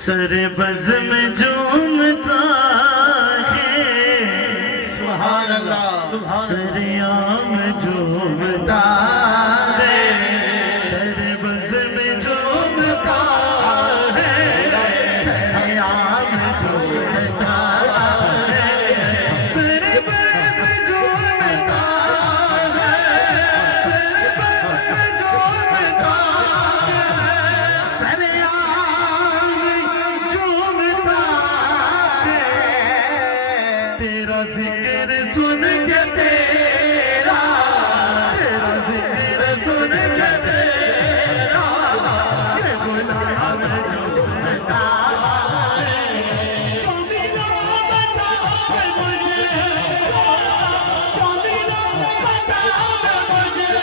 Sir बज़्म में झूमता है, सुभान अल्लाह। सरेआम झूमता है, सर बज़्म में झूमता है, सरेआम झूमता है, सर बज़्म में झूमता है, सर बज़्म में झूमता है, सरेआम झूमता है। तेरा जिक्र सुन के तेरा जिक्र सुन के तेरा ये गुलाम झूमता है। जो मिला बताओ मुझे, जो मिला बताओ मुझे,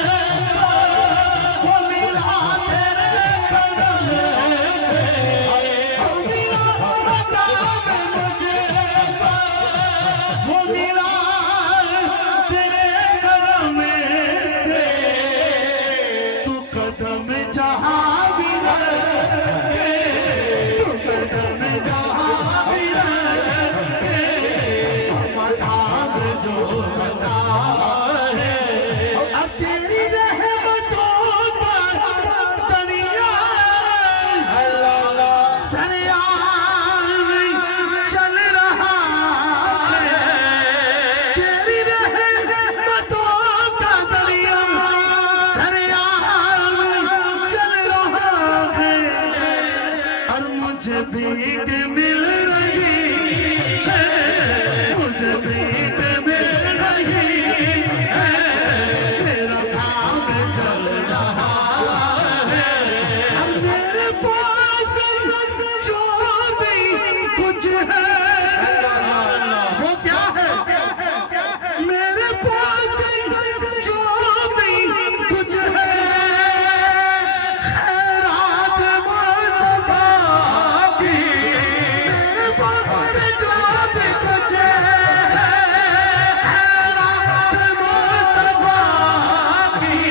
वो मिला तेरे करम से। जो मिला बताओ मुझे, वो मिला तेरे करम से। तू कदम जहाँ भी रखे, तू कदम जहाँ भी रखे, मकाम जो बता है। अब तेरी रहमतों का दरिया सरेआम चल रहा है। तेरी रहमतों का दरिया सरेआम चल रहा है। और मुझे भीख मिल रही है, मुझे भीख मिल रही है। तेरा काम चल रहा है। अब मेरे पास जो भी कुछ है वो क्या है? मेरे पास जो भी कुछ है खैरात मुस्तफा की। मेरे पास जो भी कुछ है खैरात मुस्तफा की।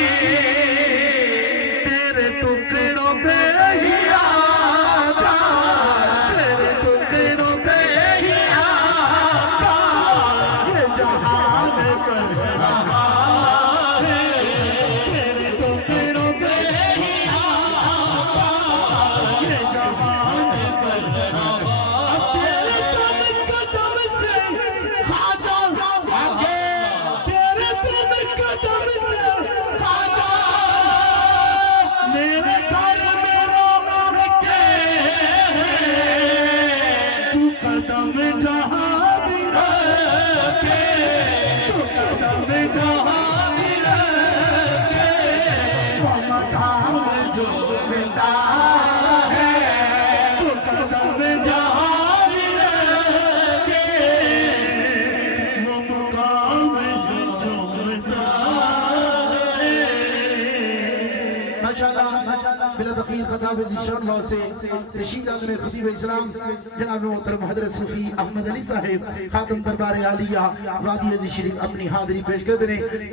तेरे टुकड़ों पे ही आता, तेरे टुकड़ों पे ही आता ये जहान कर रहा है। तेरे टुकड़ों पे ही आता ये जहान कर रहा है। अब तेरे कदम से खाजा आगे, तेरे कदम से खाजा मेरे घर में रोम के तू कदम जहाँ भी रखे, तू कदम जहाँ भी रखे, वो मकाम जो मिलता है। तू कदम जहाँ भी रखे, वो मकाम जो मिलता है। माशाअल्लाह बिला तक़ीर खताब इंशाअल्लाह से तशरीफ लाने में खतीब इस्लाम जनाब मोहतरम हज़रत सूफी अहमद अली साहिब खातम दरबार आलिया वादी अज़ीज़ शरीफ अपनी हाज़िरी पेश कर रहे हैं।